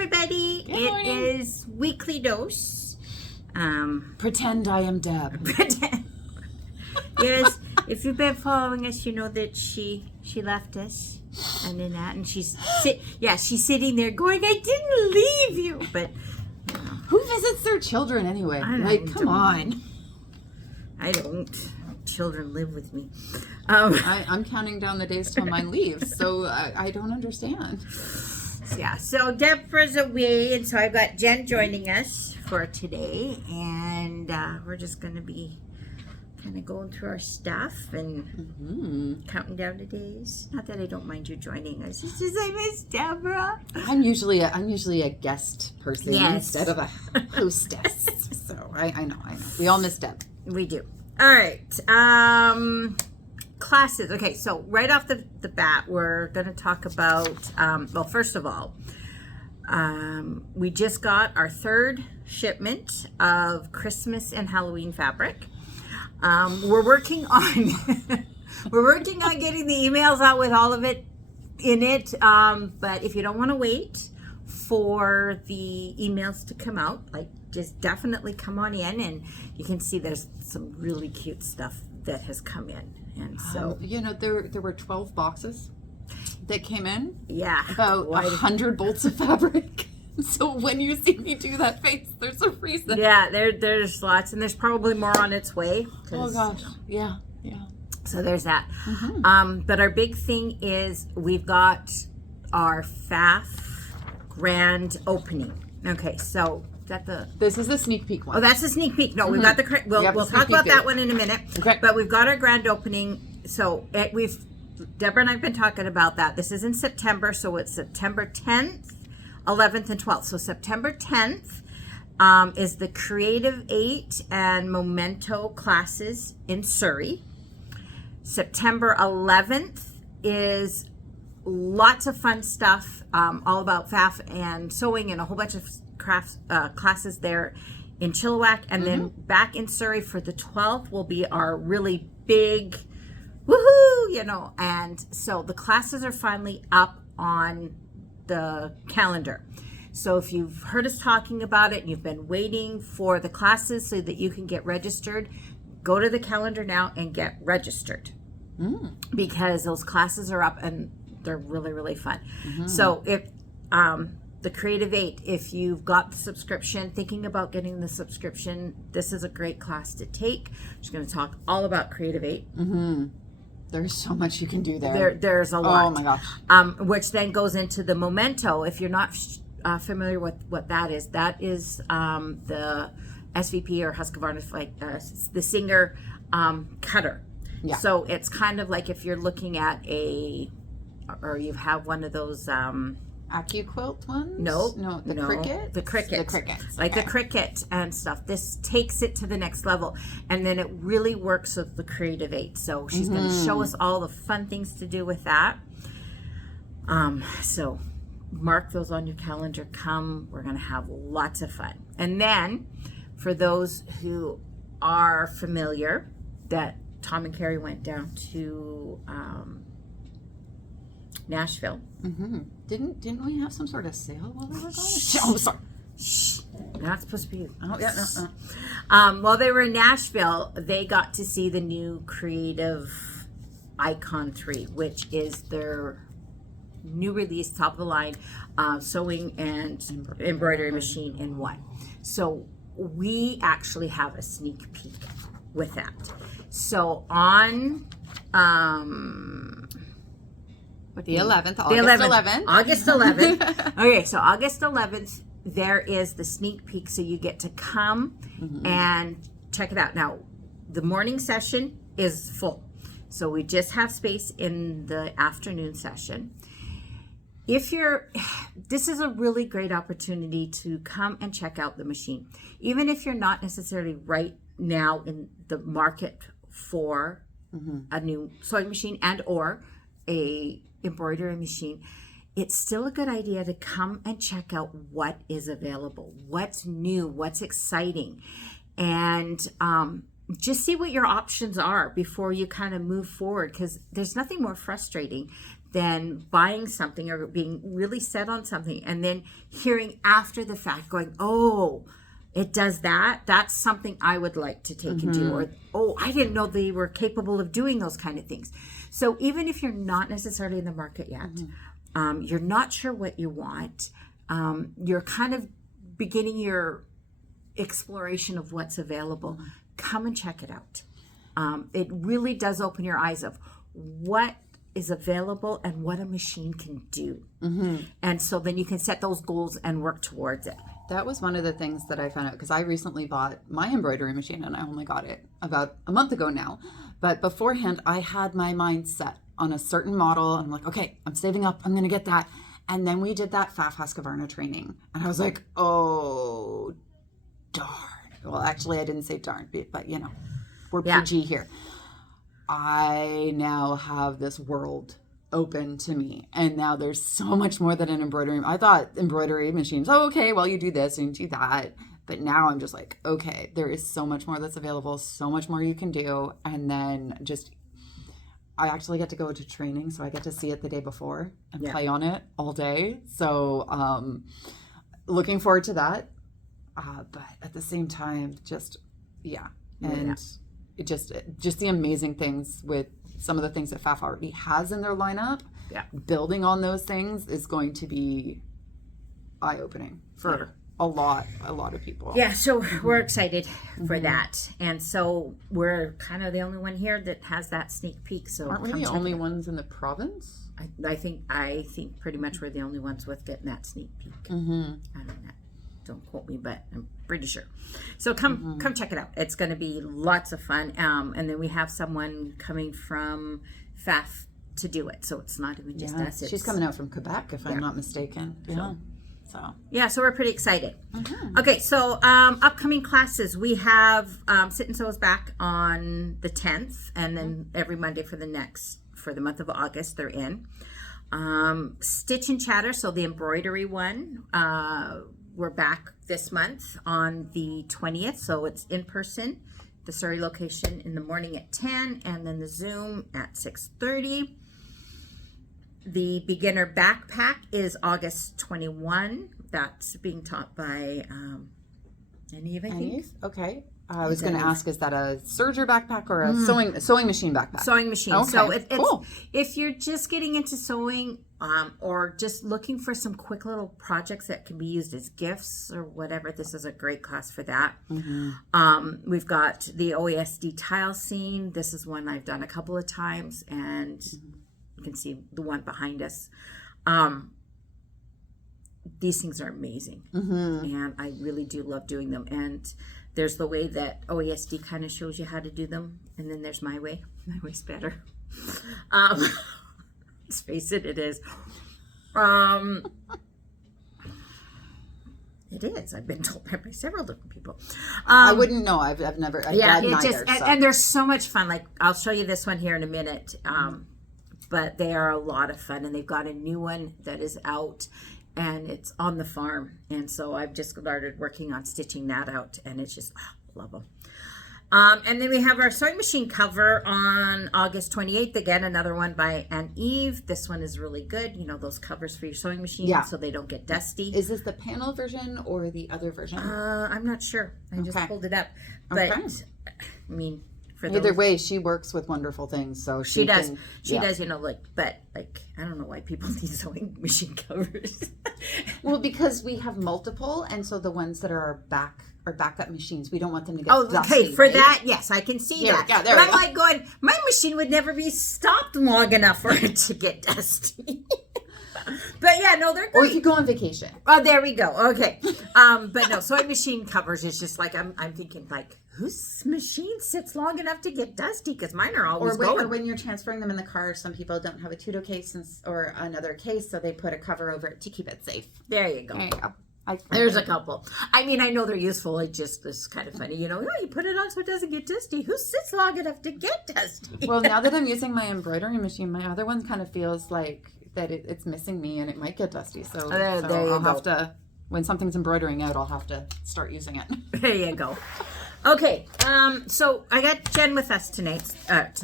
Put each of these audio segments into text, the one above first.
everybody. Good morning. It is Weekly Dose. Pretend I am Deb. Yes, if you've been following us, you know that she left us, and then that, and she's sitting there going, "I didn't leave you," but Who visits their children anyway? Come on. I don't. Children live with me. I'm counting down the days till mine leaves, so I don't understand. Yeah, so Deborah's away, and so I've got Jen joining us for today, and we're just going to be kind of going through our stuff and counting down the days. Not that I don't mind you joining us, it's just I miss Deborah. I'm usually a guest person instead of a hostess, so I know. We all miss Deb. We do. All right. Classes. Okay, so right off the bat, we're going to talk about, well, first of all, we just got our third shipment of Christmas and Halloween fabric. We're working on getting the emails out with all of it in it. But if you don't want to wait for the emails to come out, just definitely come on in, and you can see there's some really cute stuff that has come in. And so there were 12 boxes that came in. Yeah, about 100 bolts of fabric. So when you see me do that face, there's a reason. Yeah, there's lots, and there's probably more on its way. Oh gosh, yeah. So there's that. But our big thing is we've got our FAF grand opening. Okay, so this is the sneak peek one. Oh, that's a sneak peek. No, we've got the we'll talk about that one in a minute. Okay. But we've got our grand opening. So Deborah and I've been talking about that. This is in September, so it's September 10th, 11th, and 12th. So September 10th is the Creative 8 and Memento classes in Surrey. September 11th is lots of fun stuff, all about FAF and sewing and a whole bunch of crafts classes there in Chilliwack. And then back in Surrey for the 12th will be our really big woohoo, and so the classes are finally up on the calendar. So if you've heard us talking about it and you've been waiting for the classes so that you can get registered, go to the calendar now and get registered, because those classes are up and they're really, really fun. So if the Creative 8, if you've got the subscription, thinking about getting the subscription, this is a great class to take. I'm just going to talk all about Creative 8. There's so much you can do there. There's a lot. Oh my gosh. Which then goes into the Memento. If you're not familiar with what that is the SVP or Husqvarna, the Singer cutter. Yeah. So it's kind of like if you're looking at or you have one of those AccuQuilt ones? No, the Cricut? The Cricut. The Cricut. Like the Cricut and stuff. This takes it to the next level. And then it really works with the Creative 8. So she's going to show us all the fun things to do with that. So mark those on your calendar. We're going to have lots of fun. And then for those who are familiar that Tom and Carrie went down to Nashville. Didn't we have some sort of sale while we were gone? Oh, sorry. Shh. Not supposed to be. Oh, yeah, no. While they were in Nashville, they got to see the new Creative Icon 3, which is their new release, top of the line, sewing and embroidery machine in one. So we actually have a sneak peek with that. So on the 11th, August 11th. Okay, so August 11th, there is the sneak peek, so you get to come and check it out. Now, the morning session is full, so we just have space in the afternoon session. This is a really great opportunity to come and check out the machine. Even if you're not necessarily right now in the market for a new sewing machine and or a embroidery machine, it's still a good idea to come and check out what is available, what's new, what's exciting, and just see what your options are before you kind of move forward, because there's nothing more frustrating than buying something or being really set on something and then hearing after the fact going, oh, it does that. That's something I would like to take and do. Or, oh, I didn't know they were capable of doing those kind of things. So even if you're not necessarily in the market yet, you're not sure what you want, you're kind of beginning your exploration of what's available, come and check it out. It really does open your eyes of what is available and what a machine can do. And so then you can set those goals and work towards it. That was one of the things that I found out because I recently bought my embroidery machine and I only got it about a month ago now. But beforehand, I had my mind set on a certain model. And I'm like, okay, I'm saving up. I'm going to get that. And then we did that Pfaff Husqvarna training. And I was like, oh, darn. Well, actually, I didn't say darn, but you know, we're PG here. I now have this world open to me, and now there's so much more than an embroidery. I thought embroidery machines, oh, okay, well, you do this and you do that, but now I'm just like, okay, there is so much more that's available, so much more you can do. And then just I actually get to go to training, so I get to see it the day before and play on it all day. So looking forward to that, but at the same time, just it just the amazing things with some of the things that Pfaff already has in their lineup. Building on those things is going to be eye-opening for a lot of people. So we're excited for that. And so we're kind of the only one here that has that sneak peek. So aren't we the only ones in the province? I think pretty much we're the only ones with getting that sneak peek. I don't know. Don't quote me, but I'm pretty sure. So come check it out. It's going to be lots of fun. And then we have someone coming from Pfaff to do it. So it's not even just us. She's coming out from Quebec, if I'm not mistaken. So we're pretty excited. Okay, so upcoming classes. We have Sit and Sew is back on the 10th, and then every Monday for the month of August they're in. Stitch and Chatter, so the embroidery one, we're back this month on the 20th, so it's in person, the Surrey location in the morning at 10, and then the Zoom at 6:30. The beginner backpack is August 21. That's being taught by Aniv, I think. Okay. I was going to ask, is that a serger backpack or a sewing machine backpack? Sewing machine. Okay. So it's cool. If you're just getting into sewing or just looking for some quick little projects that can be used as gifts or whatever, this is a great class for that. We've got the OASD tile scene. This is one I've done a couple of times, and you can see the one behind us. These things are amazing, and I really do love doing them. And there's the way that OASD kind of shows you how to do them, and then there's my way. My way's better. Let's face it, it is. It is. I've been told by several different people. I wouldn't know. I've never. I've done neither, and they're so much fun. Like, I'll show you this one here in a minute. But they are a lot of fun, and they've got a new one that is out, and it's on the farm. And so I've just started working on stitching that out, and it's just love them. And then we have our sewing machine cover on August 28th. Again, another one by Aniv. This one is really good. You know, those covers for your sewing machine so they don't get dusty. Is this the panel version or the other version? I'm not sure. I just pulled it up. But, I mean, for either way, she works with wonderful things. So she does. She does, you know, but I don't know why people need sewing machine covers. Well, because we have multiple, and so the ones that are backup machines, we don't want them to get dusty. Okay, for that, yes, I can see that. Yeah, there but we I'm like going, my machine would never be stopped long enough for it to get dusty. But yeah, no, they're great. Or if you go on vacation. Oh, there we go. Okay. But no, sewing machine covers is just like, I'm thinking like, whose machine sits long enough to get dusty? Because mine are always going. Or when you're transferring them in the car, some people don't have a Tudo case or another case, so they put a cover over it to keep it safe. There you go. There you go. There's a couple. I mean, I know they're useful. It's kind of funny. You know, you put it on so it doesn't get dusty. Who sits long enough to get dusty? Well, now that I'm using my embroidery machine, my other one kind of feels like that it's missing me and it might get dusty. So, I'll have to, when something's embroidering out, I'll have to start using it. There you go. Okay, so I got Jen with us tonight. What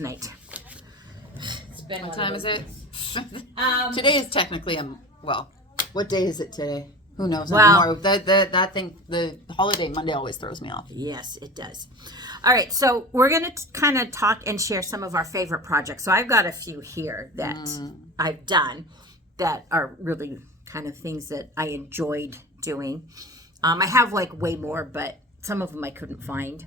time is it? Today is technically well, what day is it today? Who knows Well- anymore? That thing, the holiday Monday always throws me off. Yes, it does. All right, so we're going to kind of talk and share some of our favorite projects. So I've got a few here that I've done that are really kind of things that I enjoyed doing. I have like way more, but some of them I couldn't find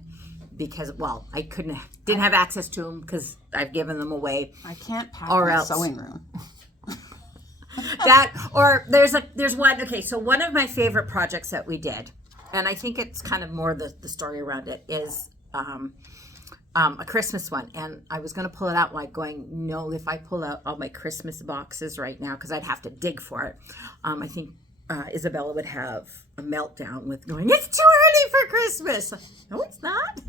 because, well, I didn't have access to them because I've given them away. I can't pack Or my else. sewing room. That, or there's one, okay, so one of my favorite projects that we did, and I think it's kind of more the story around it, is a Christmas one. And I was going to pull it out like going, no, if I pull out all my Christmas boxes right now, because I'd have to dig for it, I think Isabella would have a meltdown with going, it's too early for Christmas. No, it's not.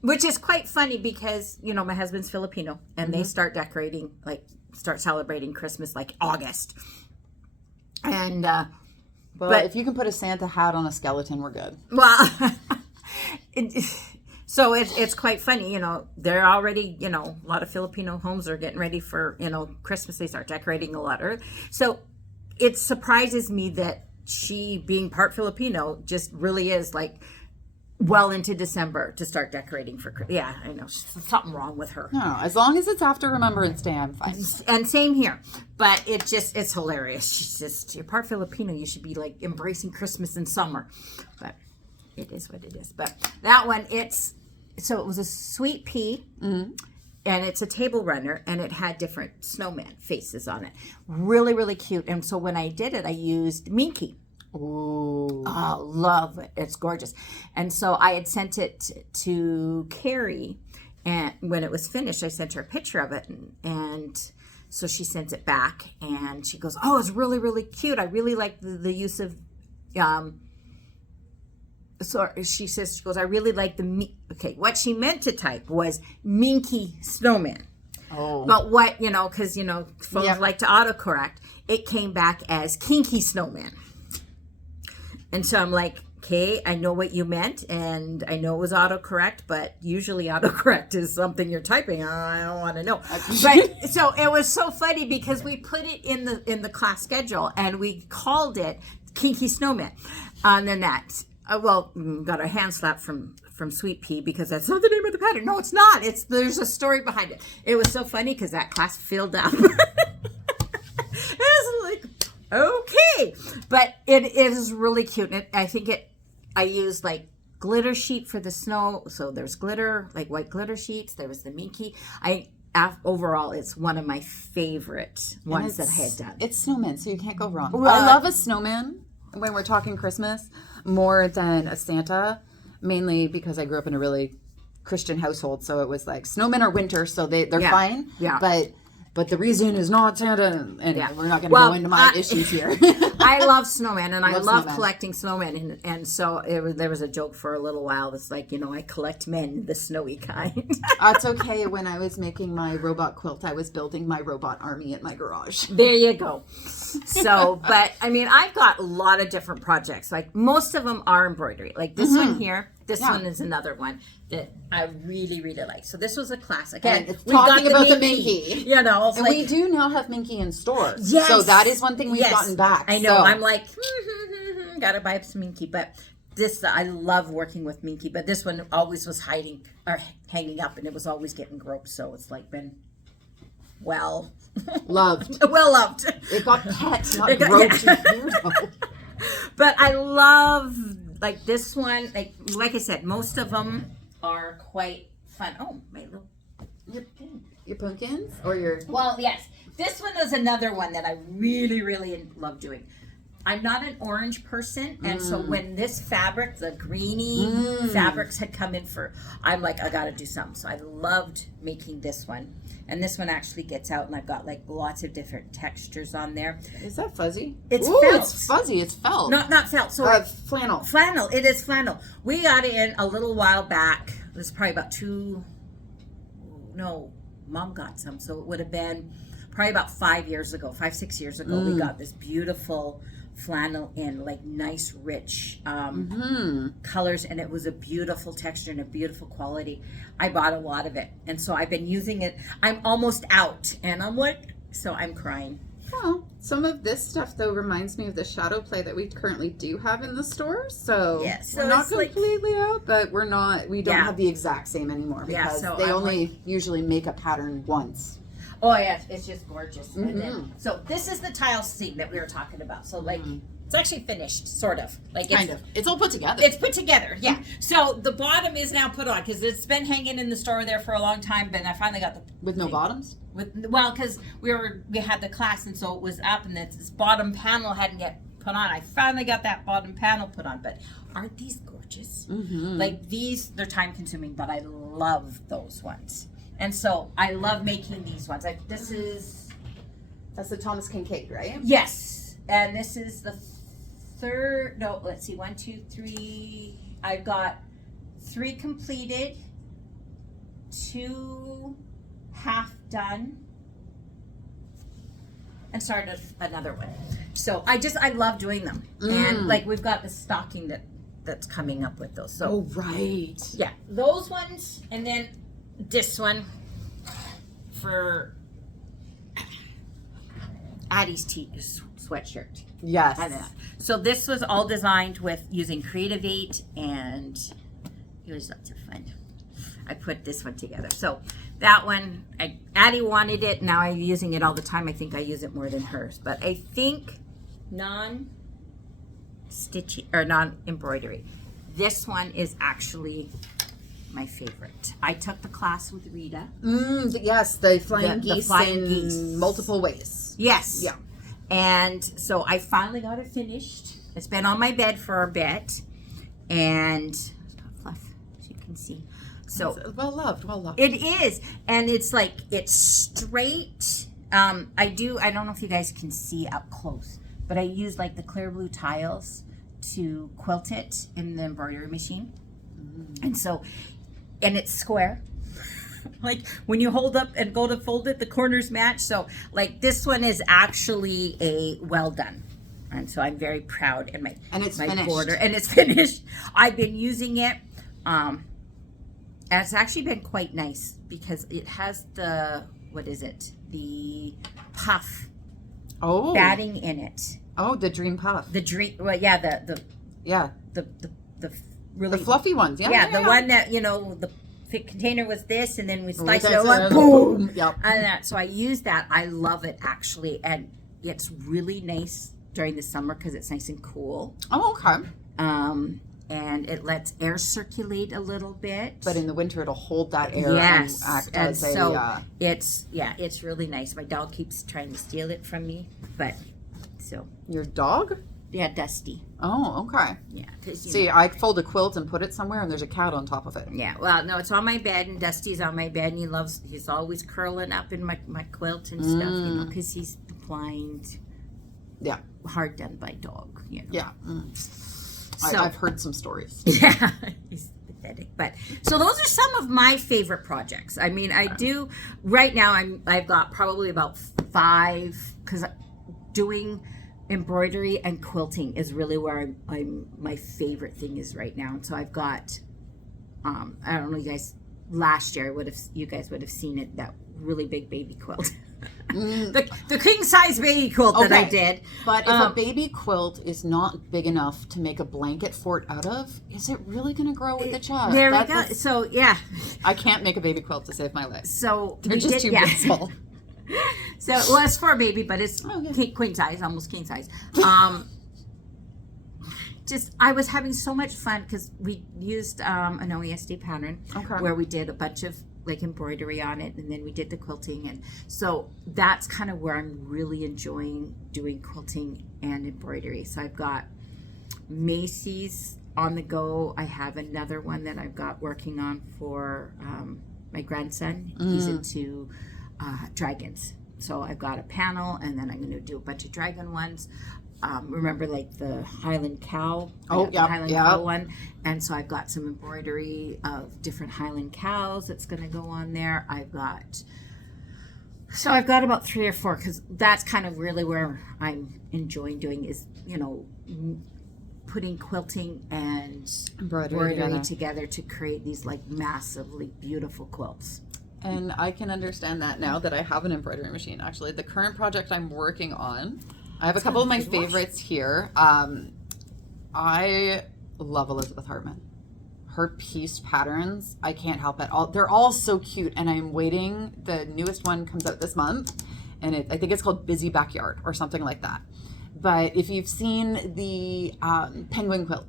Which is quite funny because, you know, my husband's Filipino and they start decorating, like start celebrating Christmas like August. And, Well, but- if you can put a Santa hat on a skeleton, we're good. well, so it's quite funny, you know, they're already, you know, a lot of Filipino homes are getting ready for, you know, Christmas. They start decorating a lot early. So it surprises me that she, being part Filipino, just really is like well into December to start decorating for Christmas. Yeah, I know. Something wrong with her. No, as long as it's after Remembrance Day, I'm fine. And same here. But it's hilarious. She's just, you're part Filipino. You should be like embracing Christmas in summer. But it is what it is. But that one, it was a sweet pea. And it's a table runner, and it had different snowman faces on it. Really, really cute. And so when I did it, I used Minky. Ooh. Oh, love it. It's gorgeous. And so I had sent it to Carrie, and when it was finished, I sent her a picture of it, and so she sends it back, and she goes, oh, it's really, really cute. I really like the use of, so she goes, I really like okay, what she meant to type was Minky Snowman. Oh. But what, you know, because, you know, phones Yep. like to autocorrect, it came back as Kinky Snowman. And so I'm like, okay, I know what you meant, and I know it was autocorrect, but usually autocorrect is something you're typing. I don't want to know. But so it was so funny because we put it in the class schedule, and we called it Kinky Snowman. And then that, got a hand slap from Sweet Pea because that's not the name of the pattern. No, it's not. There's a story behind it. It was so funny because that class filled up. It was like, okay, but it is really cute. And I think I used like glitter sheet for the snow. So there's glitter, like white glitter sheets. There was the Minky. Overall, it's one of my favorite ones that I had done. It's snowman, so you can't go wrong. Right. I love a snowman when we're talking Christmas more than a Santa, mainly because I grew up in a really Christian household. So it was like snowmen are winter, so they're fine. Yeah. But the reason is not Santa. Anyway, Yeah. we're not going to go into my issues here. I love snowmen, and I love snowmen. collecting snowmen. And so there was a joke for a little while. It's like, you know, I collect men, the snowy kind. It's okay. When I was making my robot quilt, I was building my robot army in my garage. There you go. So, but I mean, I've got a lot of different projects. Like most of them are embroidery. Like this one here. This one is another one that I really, really like. So this was a classic. And And it's talking about the Minky. You know, it's And like, we do now have Minky in stores. yes. So that is one thing we've Yes. gotten back. I know. So. I'm like, gotta buy some Minky. But this, I love working with Minky. But this one always was hiding or hanging up, and it was always getting groped. So it's like been well Loved. loved. It got pet, not It got- groped. yeah. You weirdo. But I love like this one. Like I said, most of them are quite fun. Oh, my little. Your pumpkins or your Well, yes. This one is another one that I really, really love doing. I'm not an orange person, and so when this fabric, the greeny fabrics had come in I'm like, I gotta do something. So I loved making this one. And this one actually gets out, and I've got like lots of different textures on there. is that fuzzy? It's Ooh, felt. it's fuzzy. It's felt. Not felt. So Flannel. flannel. It is flannel. We got it in a little while back. It was probably about Mom got some. So it would have been probably about 5 years ago, 5-6 years ago. We got this beautiful flannel in, like nice rich colors, and it was a beautiful texture and a beautiful quality. I bought a lot of it, and so I've been using it. I'm almost out, and I'm like, so I'm crying. Well, some of this stuff though reminds me of the shadow play that we currently do have in the store. So, so we're not it's like- completely out, but we don't have the exact same anymore because so they I'm only usually make a pattern once. Oh yeah, it's just gorgeous. And then, so this is the tile seam that we were talking about. So like, it's actually finished, sort of. Like it's, Kind of. It's all put together. It's put together, yeah. So the bottom is now put on because it's been hanging in the store there for a long time. But I finally got the With no bottoms? because we had the class, and so it was up, and this bottom panel hadn't yet put on. I finally got that bottom panel put on. But aren't these gorgeous? Like these, they're time consuming, but I love those ones. And so I love making these ones. That's the Thomas Kincaid, right? Yes, and this is the third. No, let's see. 1, 2, 3. I've got 3 completed, 2 half done, and started another one. So I love doing them, and like we've got the stocking that's coming up with those. So Oh, right. yeah, those ones, and then this one for Addie's sweatshirt. Yes. And so this was all designed with using Creative 8, and it was lots of fun. I put this one together. So that one, Addie wanted it. Now I'm using it all the time. I think I use it more than hers. But I think non-stitching or non-embroidery. This one is actually my favorite. I took the class with Rita. Yes, the flying The geese flying in geese. multiple ways. Yes. Yeah. And so I finally got it finished. It's been on my bed for a bit, and fluff, as you can see. So Well loved. it is, and it's like it's straight. I don't know if you guys can see up close, but I use like the clear blue tiles to quilt it in the embroidery machine, and so, and it's square. Like when you hold up and go to fold it, the corners match. So like this one is actually a well done. And so I'm very proud in my finished. border, and it's finished. I've been using it. And it's actually been quite nice because it has the batting in it. Oh, the dream puff. The dream, well, yeah, the really The fluffy ones. Yeah. the one that the container was this, and then we sliced it that's up, it. boom. Yep. And that, so I use that. I love it actually, and it's really nice during the summer because it's nice and cool. Oh, okay. And it lets air circulate a little bit. But in the winter, it'll hold that air yes, and act and as so a. it's really nice. My dog keeps trying to steal it from me, but so Your dog? yeah, Dusty. Oh, okay. Yeah. See, I fold a quilt and put it somewhere, and there's a cat on top of it. Yeah, well, no, it's on my bed, and Dusty's on my bed, and he's always curling up in my quilt and stuff, because he's blind. Yeah. Hard done by dog, Yeah. So, I've heard some stories. Yeah, he's pathetic. But so those are some of my favorite projects. I mean, I do right now. I've got probably about 5 because doing embroidery and quilting is really where I'm my favorite thing is right now. And so I've got I don't know, you guys, last year you guys would have seen it, that really big baby quilt. the king size baby quilt that I did. But if a baby quilt is not big enough to make a blanket fort out of, is it really going to grow with the child? There we go. So yeah, I can't make a baby quilt to save my life. so They're just too big small. So well, it's for a baby, but it's yeah. queen size, almost king size. Just I was having so much fun because we used an OESD pattern where we did a bunch of like embroidery on it, and then we did the quilting, and so that's kind of where I'm really enjoying doing quilting and embroidery. So I've got Macy's on the go. I have another one that I've got working on for my grandson. He's into dragons, so I've got a panel, and then I'm going to do a bunch of dragon ones. Remember, like the Highland cow? Highland cow one. And so I've got some embroidery of different Highland cows that's going to go on there. I've got So I've got about 3 or 4 because that's kind of really where I'm enjoying doing is, putting quilting and embroidery together to create these like massively beautiful quilts. And I can understand that now that I have an embroidery machine. Actually, the current project I'm working on, I have a couple of my favorites here. I love Elizabeth Hartman. Her piece patterns, I can't help it. They're all so cute, and I'm waiting. The newest one comes out this month, and I think it's called Busy Backyard or something like that. But if you've seen the penguin quilt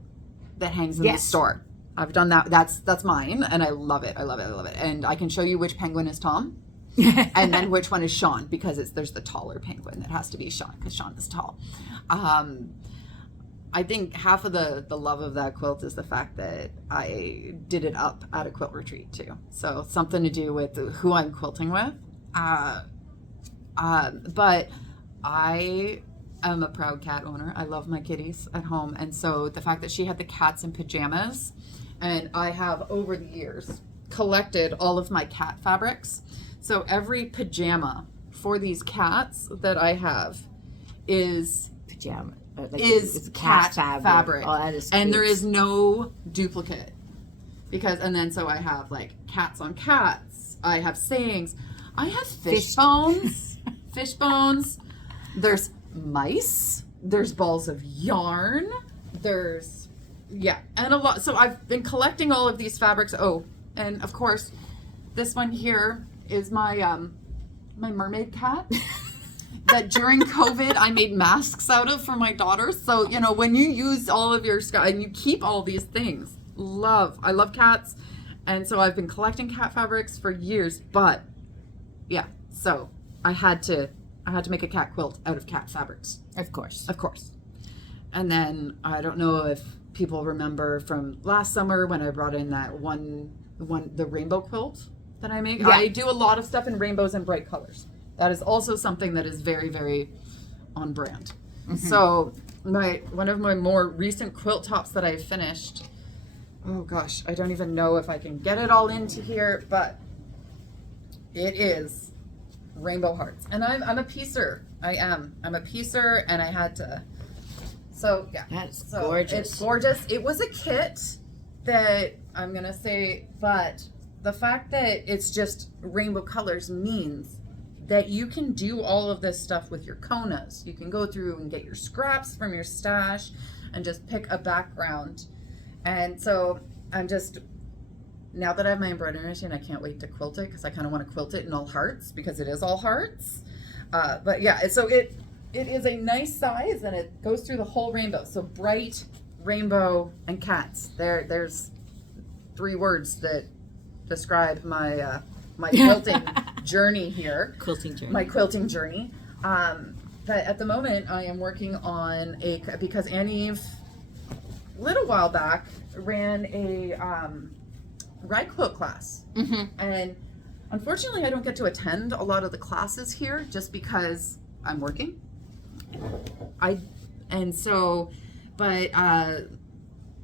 that hangs in the store, I've done that. That's mine, and I love it. I love it. I love it. And I can show you which penguin is Tom, and then which one is Sean, because there's the taller penguin that has to be Sean because Sean is tall. I think half of the love of that quilt is the fact that I did it up at a quilt retreat too. So something to do with who I'm quilting with. But I am a proud cat owner. I love my kitties at home. And so the fact that she had the cats in pajamas, and I have over the years collected all of my cat fabrics. So every pajama for these cats that I have is Pajama. Is cat fabric. Oh, that is and cute. there is no duplicate and then so I have like cats on cats, I have sayings, I have fish bones. There's mice, there's balls of yarn, there's and a lot. So I've been collecting all of these fabrics. Oh, and of course this one here is my my mermaid cat that during COVID I made masks out of for my daughter. So, when you use all of your stuff and you keep all these things, I love cats. And so I've been collecting cat fabrics for years, but so I had to make a cat quilt out of cat fabrics. Of course. And then I don't know if people remember from last summer when I brought in that the rainbow quilt that I make. Yeah. I do a lot of stuff in rainbows and bright colors. That is also something that is very, very on brand. Mm-hmm. So one of my more recent quilt tops that I finished, oh gosh, I don't even know if I can get it all into here, but it is rainbow hearts. And I'm a piecer. I'm a piecer, and I had to. So yeah, that's gorgeous. It's gorgeous. It was a kit that I'm gonna say, but the fact that it's just rainbow colors means that you can do all of this stuff with your konas. You can go through and get your scraps from your stash and just pick a background. And so now that I have my embroidery machine, I can't wait to quilt it because I kind of want to quilt it in all hearts because it is all hearts. But yeah, so it is a nice size and it goes through the whole rainbow. So bright, rainbow, and cats. There's 3 words that describe my quilting journey here. My quilting journey. But at the moment I am working on because Annie, a little while back, ran a rag quilt class. Mm-hmm. And unfortunately I don't get to attend a lot of the classes here just because I'm working.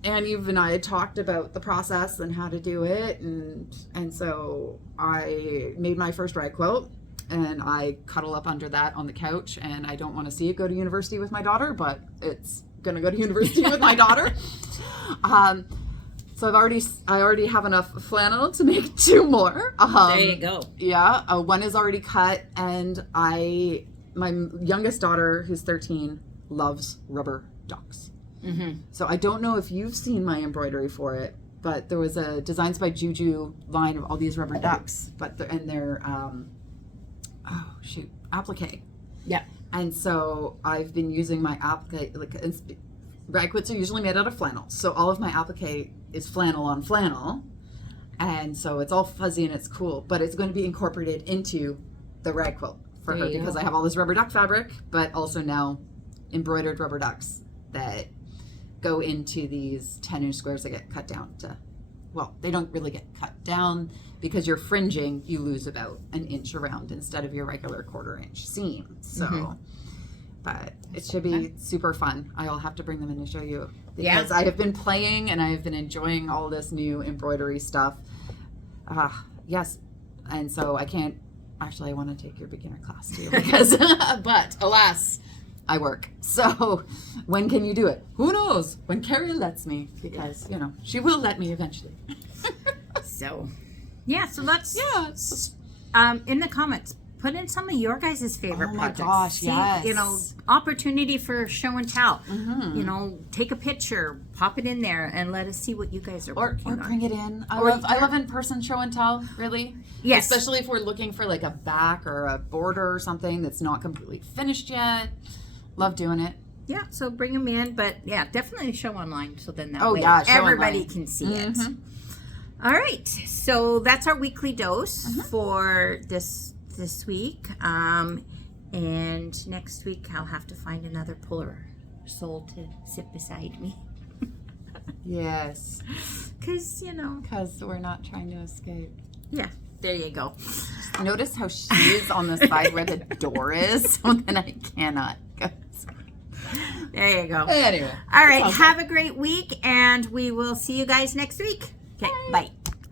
Annie and I had talked about the process and how to do it, and so I made my first rag quilt, and I cuddle up under that on the couch, and I don't want to see it go to university with my daughter, but it's gonna go to university with my daughter. So I already have enough flannel to make 2 more. There you go. Yeah, one is already cut, and my youngest daughter, who's 13, loves rubber ducks. Mm-hmm. So I don't know if you've seen my embroidery for it, but there was a Designs by Juju line of all these rubber ducks, but they're applique. Yeah. And so I've been using my applique, rag quilts are usually made out of flannel, so all of my applique is flannel on flannel, and so it's all fuzzy and it's cool, but it's going to be incorporated into the rag quilt for her because I have all this rubber duck fabric, but also now embroidered rubber ducks that go into these 10-inch squares that get cut down to, they don't really get cut down because you're fringing, you lose about 1 inch around instead of your regular 1/4 inch seam. So, but it should be super fun. I'll have to bring them in to show you because I have been playing and I have been enjoying all this new embroidery stuff. Yes. And so I can't Actually, I want to take your beginner class too because, but alas, I work. So when can you do it? Who knows? When Carrie lets me, because, she will let me eventually. So, yeah, so that's, Yeah. in the comments, put in some of your guys' favorite Oh my projects. gosh, See, yes. opportunity for show and tell. Mm-hmm. Take a picture, pop it in there, and let us see what you guys are Or working on. bring it in. I Or- love in-person show and tell, really. Yes. Especially if we're looking for like a back or a border or something that's not completely finished yet. Love doing it. Yeah, so bring them in, but yeah, definitely show online so then that Oh, way yeah, show everybody online. can see it. Mhm. All right, so that's our weekly dose for this week. And next week I'll have to find another puller soul to sit beside me. Yes. Because, Because we're not trying to escape. yeah, there you go. Notice how she's on the side where the door is, so then I cannot go. There you go. Anyway. All right, have a great week, and we will see you guys next week. Okay, bye.